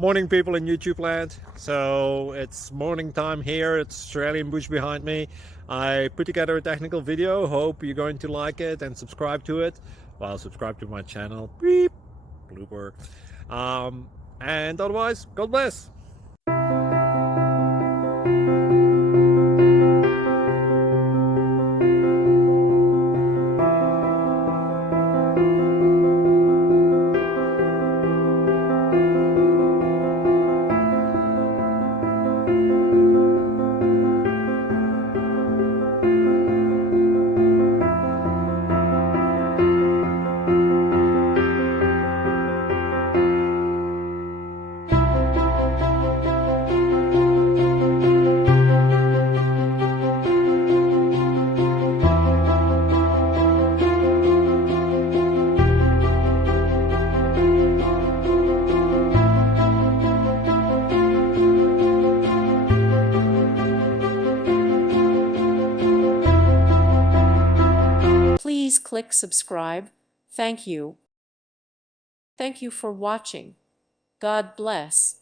Morning, people in YouTube land. So it's morning time here. It's Australian bush behind me. I put together a technical video. Hope you're going to like it and subscribe to it. Well, subscribe to my channel. Beep, blooper. And otherwise, God bless. Please click subscribe. Thank you. Thank you for watching. God bless.